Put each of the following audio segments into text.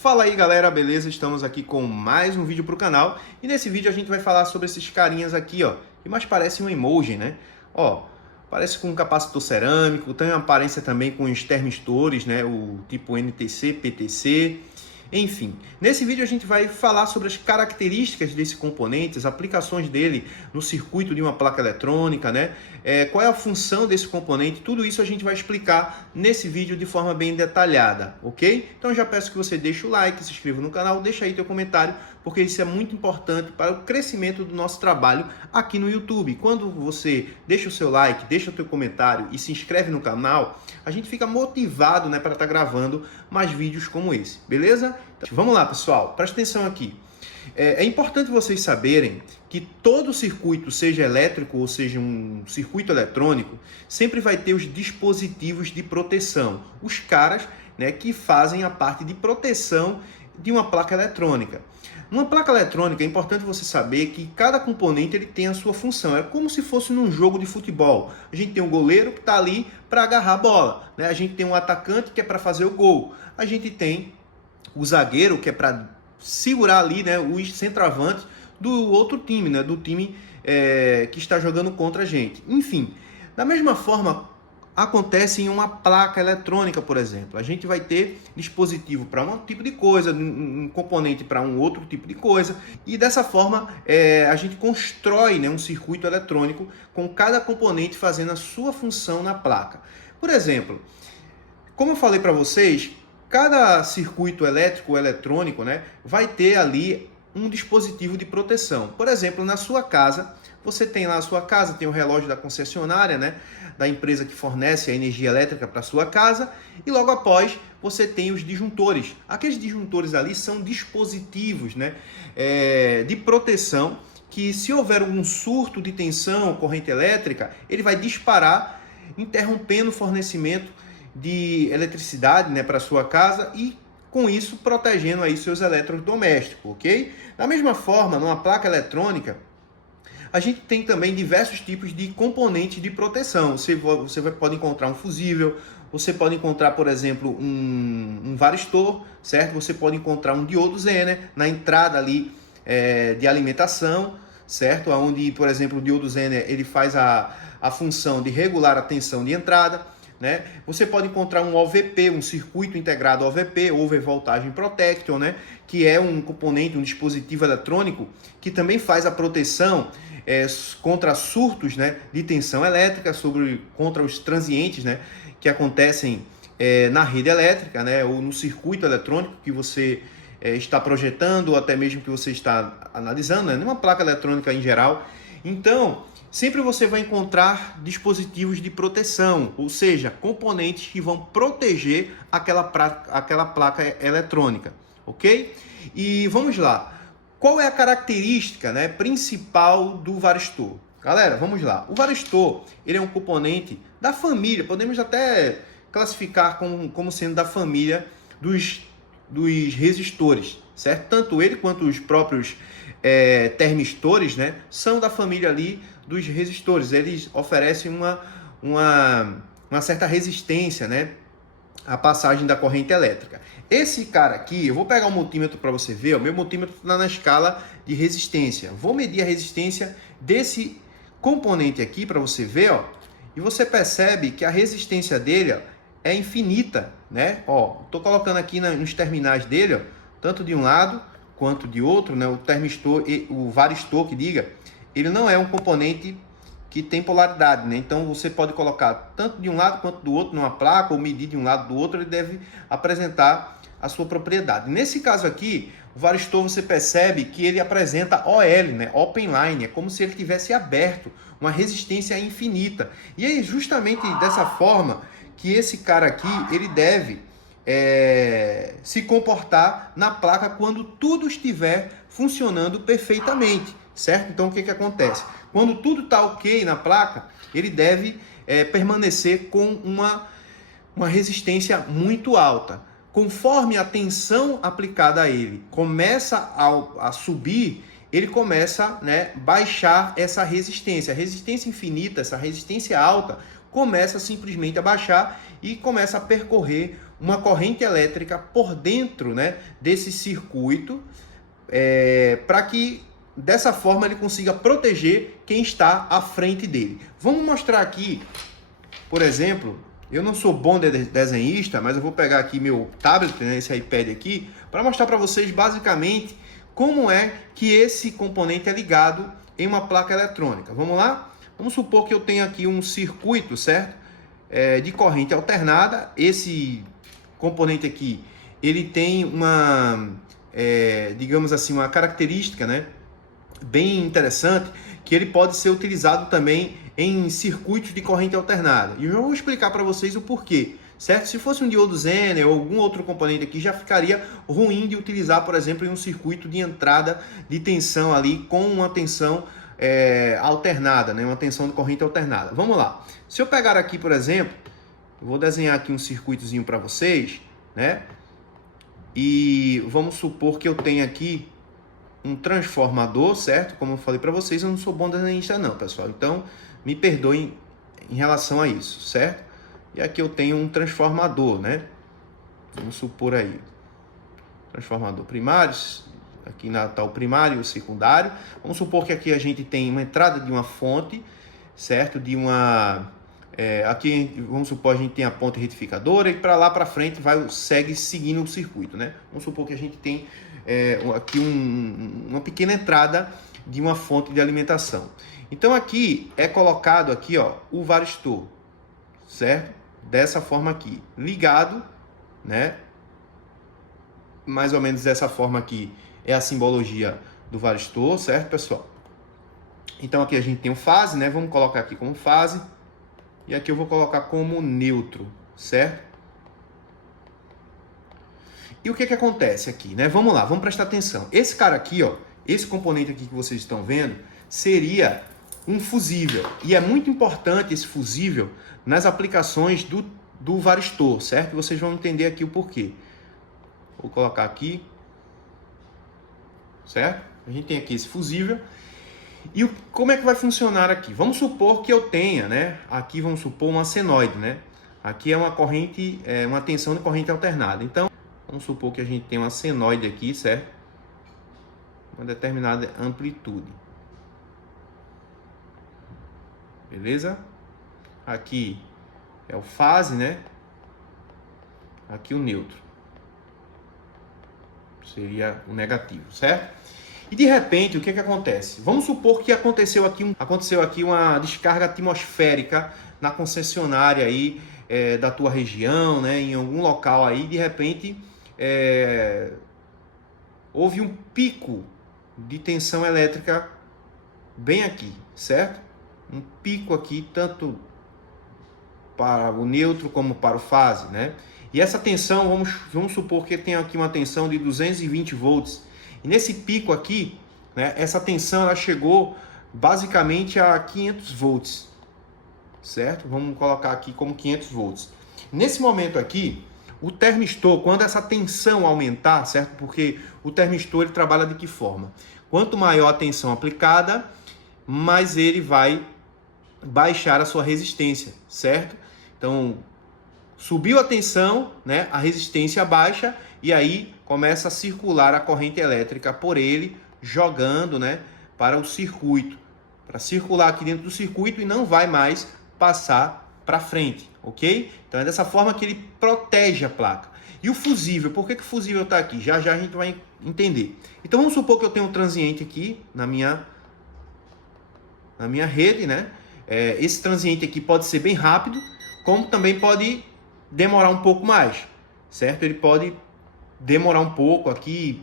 Fala aí galera, beleza? Estamos aqui com mais um vídeo para o canal e nesse vídeo a gente vai falar sobre esses carinhas aqui, ó, que mais parece um emoji, né? Ó, parece com um capacitor cerâmico, tem uma aparência também com os termistores, né? O tipo NTC, PTC, enfim. Nesse vídeo a gente vai falar sobre as características desse componente, as aplicações dele no circuito de uma placa eletrônica, né? Qual é a função desse componente, tudo isso a gente vai explicar nesse vídeo de forma bem detalhada, ok? Então já peço que você deixe o like, se inscreva no canal, deixa aí teu comentário, porque isso é muito importante para o crescimento do nosso trabalho aqui no YouTube. Quando você deixa o seu like, deixa o teu comentário e se inscreve no canal, a gente fica motivado, né, para estar gravando mais vídeos como esse, beleza? Então, vamos lá, pessoal, presta atenção aqui. É importante vocês saberem que todo circuito, seja elétrico ou seja um circuito eletrônico, sempre vai ter os dispositivos de proteção, os caras, né, que fazem a parte de proteção de uma placa eletrônica. Numa placa eletrônica é importante você saber que cada componente ele tem a sua função. É como se fosse num jogo de futebol. A gente tem um goleiro que está ali para agarrar a bola, né? A gente tem um atacante que é para fazer o gol. A gente tem o zagueiro que é para segurar ali, né, os centroavantes do outro time, né, do time que está jogando contra a gente. Enfim, da mesma forma acontece em uma placa eletrônica, por exemplo. A gente vai ter dispositivo para um tipo de coisa, um componente para um outro tipo de coisa, e dessa forma a gente constrói, né, um circuito eletrônico com cada componente fazendo a sua função na placa. Por exemplo, como eu falei para vocês, cada circuito elétrico ou eletrônico, né, vai ter ali um dispositivo de proteção. Por exemplo, na sua casa, você tem lá a sua casa, tem o relógio da concessionária, né, da empresa que fornece a energia elétrica para a sua casa, e logo após você tem os disjuntores. Aqueles disjuntores ali são dispositivos, né, de proteção que, se houver um surto de tensão, corrente elétrica, ele vai disparar, interrompendo o fornecimento de eletricidade, né, para a sua casa e com isso protegendo aí seus eletrodomésticos, ok? Da mesma forma, numa placa eletrônica, a gente tem também diversos tipos de componentes de proteção. Você pode encontrar um fusível, você pode encontrar, por exemplo, um varistor, certo? Você pode encontrar um diodo Zener na entrada ali de alimentação, certo? Onde, por exemplo, o diodo Zener ele faz a função de regular a tensão de entrada, né? Você pode encontrar um OVP, um circuito integrado OVP, Over Voltage Protection, né? Que é um componente, um dispositivo eletrônico que também faz a proteção contra surtos, né, de tensão elétrica, contra os transientes, né, que acontecem na rede elétrica, né, ou no circuito eletrônico que você está projetando, ou até mesmo que você está analisando, né, numa placa eletrônica em geral. Então, sempre você vai encontrar dispositivos de proteção, ou seja, componentes que vão proteger aquela placa eletrônica, ok? E vamos lá. Qual é a característica, né, principal do varistor? Galera, vamos lá. O varistor ele é um componente da família, podemos até classificar como sendo da família dos resistores, certo? Tanto ele quanto os próprios termistores, né, são da família ali dos resistores. Eles oferecem uma certa resistência, né, à passagem da corrente elétrica. Esse cara aqui, eu vou pegar um multímetro para você ver, o meu multímetro está na escala de resistência. Vou medir a resistência desse componente aqui para você ver, ó, e você percebe que a resistência dele, ó, é infinita, né? Ó, tô colocando aqui nos terminais dele, ó, tanto de um lado quanto de outro, né? O termistor e o varistor, que diga, ele não é um componente que tem polaridade, né? Então você pode colocar tanto de um lado quanto do outro numa placa, ou medir de um lado do outro, ele deve apresentar a sua propriedade. Nesse caso aqui, o varistor, você percebe que ele apresenta OL, né? Open Line, é como se ele tivesse aberto, uma resistência infinita. E é justamente dessa forma que esse cara aqui, ele deve se comportar na placa quando tudo estiver funcionando perfeitamente, certo? Então o que acontece? Quando tudo está ok na placa, ele deve permanecer com uma resistência muito alta. Conforme a tensão aplicada a ele começa a subir, ele começa, né, baixar essa resistência. A resistência infinita, essa resistência alta, começa simplesmente a baixar e começa a percorrer uma corrente elétrica por dentro, né, desse circuito, para que dessa forma ele consiga proteger quem está à frente dele. Vamos mostrar aqui, por exemplo, eu não sou bom desenhista, mas eu vou pegar aqui meu tablet, né, esse iPad aqui, para mostrar para vocês basicamente como é que esse componente é ligado em uma placa eletrônica. Vamos lá? Vamos supor que eu tenho aqui um circuito, certo? De corrente alternada. Esse componente aqui, ele tem uma, digamos assim, uma característica, né, bem interessante, que ele pode ser utilizado também em circuitos de corrente alternada. E eu já vou explicar para vocês o porquê, certo? Se fosse um diodo Zener ou algum outro componente aqui, já ficaria ruim de utilizar, por exemplo, em um circuito de entrada de tensão ali com uma tensão alternada, né? Uma tensão de corrente alternada. Vamos lá. Se eu pegar aqui, por exemplo, eu vou desenhar aqui um circuitozinho para vocês, né? E vamos supor que eu tenha aqui um transformador, certo? Como eu falei para vocês, eu não sou bom desenhista não, pessoal. Então, me perdoem em relação a isso, certo? E aqui eu tenho um transformador, né? Vamos supor aí. Transformador primário, aqui está o primário e o secundário. Vamos supor que aqui a gente tem uma entrada de uma fonte, certo? De uma... aqui, vamos supor, a gente tem a ponte retificadora e para lá para frente segue seguindo o circuito, né? Vamos supor que a gente tem aqui uma pequena entrada de uma fonte de alimentação. Então aqui é colocado aqui, ó, o varistor, certo? Dessa forma aqui, ligado, né? Mais ou menos dessa forma aqui é a simbologia do varistor, certo, pessoal? Então aqui a gente tem o fase, né? Vamos colocar aqui como fase. E aqui eu vou colocar como neutro, certo? E o que que acontece aqui, né? Vamos lá, vamos prestar atenção. Esse cara aqui, ó, esse componente aqui que vocês estão vendo, seria um fusível. E é muito importante esse fusível nas aplicações do varistor, certo? Vocês vão entender aqui o porquê. Vou colocar aqui, certo? A gente tem aqui esse fusível. E como é que vai funcionar aqui? Vamos supor que eu tenha, né? Aqui vamos supor uma senoide, né? Aqui é uma corrente, uma tensão de corrente alternada. Então, vamos supor que a gente tem uma senoide aqui, certo? Uma determinada amplitude. Beleza? Aqui é o fase, né? Aqui o neutro. Seria o negativo, certo? E de repente, o que que acontece? Vamos supor que aconteceu aqui uma descarga atmosférica na concessionária aí da tua região, né? Em algum local aí, de repente houve um pico de tensão elétrica bem aqui, certo? Um pico aqui, tanto para o neutro como para o fase, né? E essa tensão, vamos supor que tem aqui uma tensão de 220 volts. E nesse pico aqui, né, essa tensão ela chegou basicamente a 500 volts, certo? Vamos colocar aqui como 500 volts. Nesse momento aqui, o termistor, quando essa tensão aumentar, certo? Porque o termistor ele trabalha de que forma? Quanto maior a tensão aplicada, mais ele vai baixar a sua resistência, certo? Então, subiu a tensão, né? A resistência baixa e aí começa a circular a corrente elétrica por ele, jogando, né, para o circuito, para circular aqui dentro do circuito e não vai mais passar para frente, ok? Então é dessa forma que ele protege a placa. E o fusível, por que que o fusível está aqui? Já já a gente vai entender. Então vamos supor que eu tenho um transiente aqui na minha rede, né? Esse transiente aqui pode ser bem rápido, como também pode demorar um pouco mais, certo? Ele pode demorar um pouco aqui,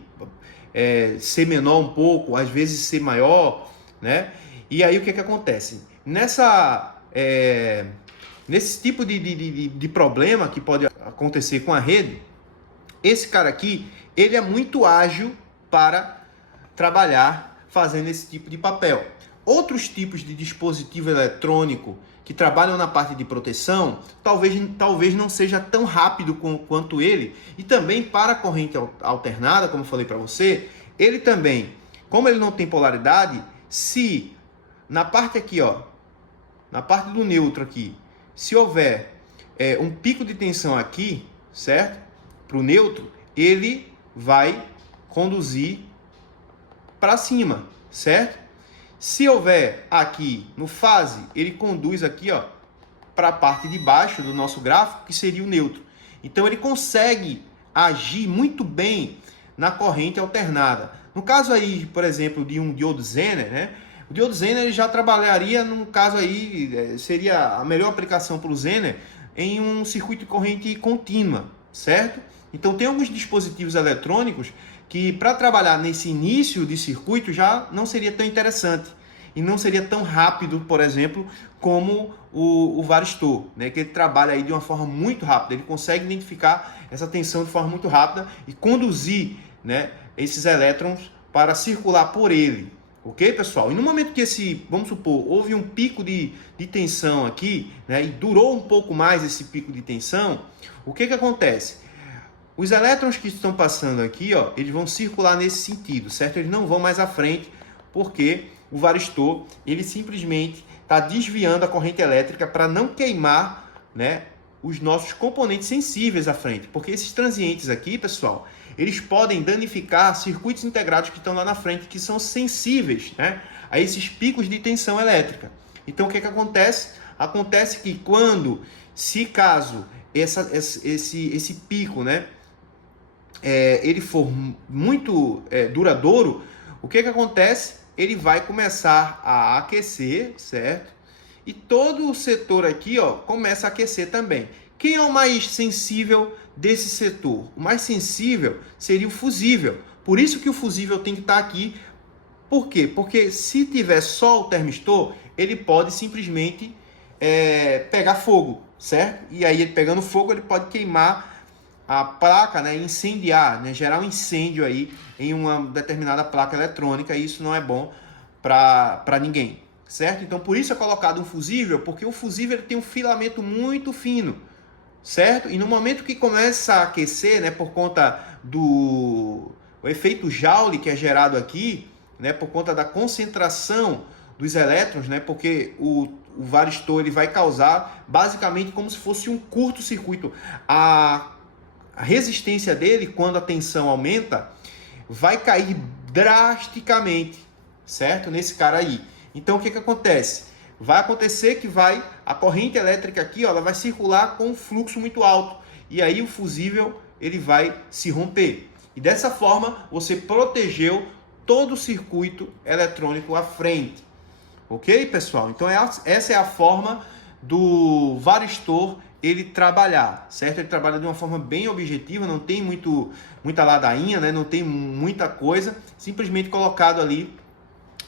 ser menor um pouco, às vezes ser maior, né? E aí o que que acontece? Nesse tipo de problema que pode acontecer com a rede, esse cara aqui, ele é muito ágil para trabalhar fazendo esse tipo de papel. Outros tipos de dispositivo eletrônico que trabalham na parte de proteção, talvez não seja tão rápido quanto ele. E também para a corrente alternada, como eu falei para você, ele também, como ele não tem polaridade, se na parte aqui, ó, na parte do neutro aqui, se houver um pico de tensão aqui, certo? Para o neutro, ele vai conduzir para cima, certo? Se houver aqui no fase, ele conduz aqui, ó, para a parte de baixo do nosso gráfico, que seria o neutro. Então ele consegue agir muito bem na corrente alternada. No caso aí, por exemplo, de um diodo Zener, né? O diodo Zener ele já trabalharia, num caso aí, seria a melhor aplicação para o Zener em um circuito de corrente contínua, certo? Então tem alguns dispositivos eletrônicos que para trabalhar nesse início de circuito já não seria tão interessante e não seria tão rápido, por exemplo, como o varistor, né? Que ele trabalha aí de uma forma muito rápida, ele consegue identificar essa tensão de forma muito rápida e conduzir, né, esses elétrons para circular por ele, ok, pessoal? E no momento que vamos supor, houve um pico de tensão aqui, né, e durou um pouco mais esse pico de tensão, o que acontece? Os elétrons que estão passando aqui, ó, eles vão circular nesse sentido, certo? Eles não vão mais à frente, porque o varistor, ele simplesmente está desviando a corrente elétrica para não queimar, né, os nossos componentes sensíveis à frente. Porque esses transientes aqui, pessoal, eles podem danificar circuitos integrados que estão lá na frente, que são sensíveis, né, a esses picos de tensão elétrica. Então, o que acontece? Acontece que caso esse pico, né, ele for muito duradouro, o que acontece? Ele vai começar a aquecer, certo? E todo o setor aqui, ó, começa a aquecer também. Quem é o mais sensível desse setor? O mais sensível seria o fusível. Por isso que o fusível tem que estar aqui. Por quê? Porque se tiver só o termistor, ele pode simplesmente pegar fogo, certo? E aí, ele pegando fogo, ele pode queimar a placa, né, incendiar, né, gerar um incêndio aí em uma determinada placa eletrônica, e isso não é bom para ninguém, certo? Então, por isso é colocado um fusível, porque o fusível tem um filamento muito fino, certo? E no momento que começa a aquecer, né, por conta do efeito Joule que é gerado aqui, né, por conta da concentração dos elétrons, né, porque o varistor ele vai causar basicamente como se fosse um curto-circuito. A resistência dele, quando a tensão aumenta, vai cair drasticamente, certo? Nesse cara aí. Então, o que acontece? Vai acontecer que a corrente elétrica aqui, ó, ela vai circular com um fluxo muito alto. E aí o fusível ele vai se romper. E dessa forma, você protegeu todo o circuito eletrônico à frente. Ok, pessoal? Então, essa é a forma do varistor ele trabalhar, certo? Ele trabalha de uma forma bem objetiva, não tem muita ladainha, né? Não tem muita coisa, simplesmente colocado ali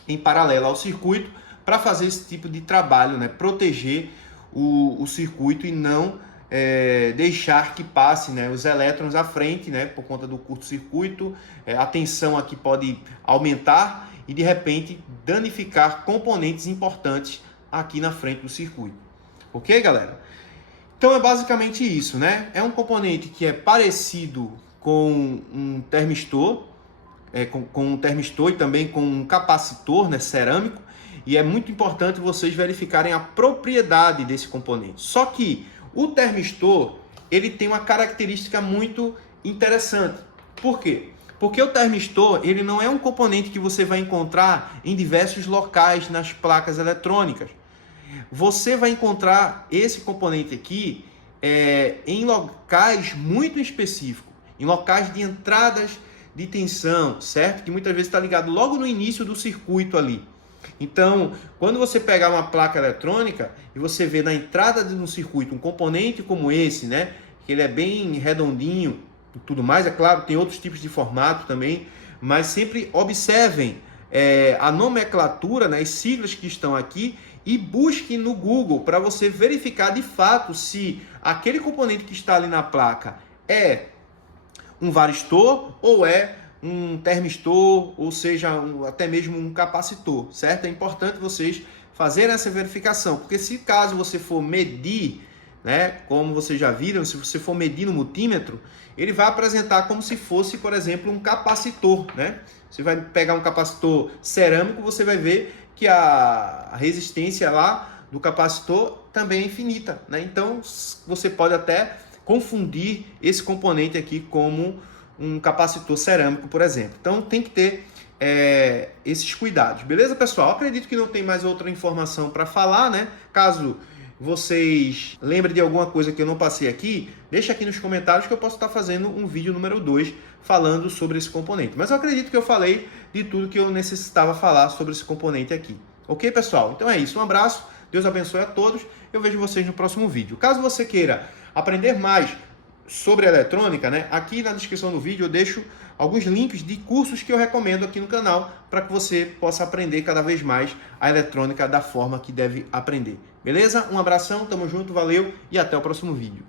em paralelo ao circuito para fazer esse tipo de trabalho, né? Proteger o circuito e não deixar que passe, né, os elétrons à frente, né? Por conta do curto-circuito, a tensão aqui pode aumentar e de repente danificar componentes importantes aqui na frente do circuito. Ok, galera? Então é basicamente isso, né? É um componente que é parecido com um termistor, com um termistor e também com um capacitor, né, cerâmico, e é muito importante vocês verificarem a propriedade desse componente. Só que o termistor, ele tem uma característica muito interessante. Por quê? Porque o termistor, ele não é um componente que você vai encontrar em diversos locais nas placas eletrônicas. Você vai encontrar esse componente aqui em locais muito específicos, em locais de entradas de tensão, certo? Que muitas vezes está ligado logo no início do circuito ali. Então, quando você pegar uma placa eletrônica e você vê na entrada de um circuito um componente como esse, né? Que ele é bem redondinho e tudo mais, é claro, tem outros tipos de formato também, mas sempre observem a nomenclatura, né, as siglas que estão aqui, e busque no Google para você verificar de fato se aquele componente que está ali na placa é um varistor ou é um termistor, ou seja, até mesmo um capacitor, certo? É importante vocês fazerem essa verificação, porque se caso você for medir, né, como vocês já viram, se você for medir no multímetro, ele vai apresentar como se fosse, por exemplo, um capacitor, né? Você vai pegar um capacitor cerâmico, você vai ver que a resistência lá do capacitor também é infinita, né? Então, você pode até confundir esse componente aqui como um capacitor cerâmico, por exemplo. Então tem que ter esses cuidados, beleza, pessoal? Acredito que não tem mais outra informação para falar, né? Caso vocês lembrem de alguma coisa que eu não passei aqui, deixa aqui nos comentários que eu posso estar fazendo um vídeo número 2 falando sobre esse componente. Mas eu acredito que eu falei de tudo que eu necessitava falar sobre esse componente aqui. Ok, pessoal? Então é isso. Um abraço. Deus abençoe a todos. Eu vejo vocês no próximo vídeo. Caso você queira aprender mais sobre eletrônica, né? Aqui na descrição do vídeo eu deixo alguns links de cursos que eu recomendo aqui no canal para que você possa aprender cada vez mais a eletrônica da forma que deve aprender. Beleza? Um abração, tamo junto, valeu e até o próximo vídeo.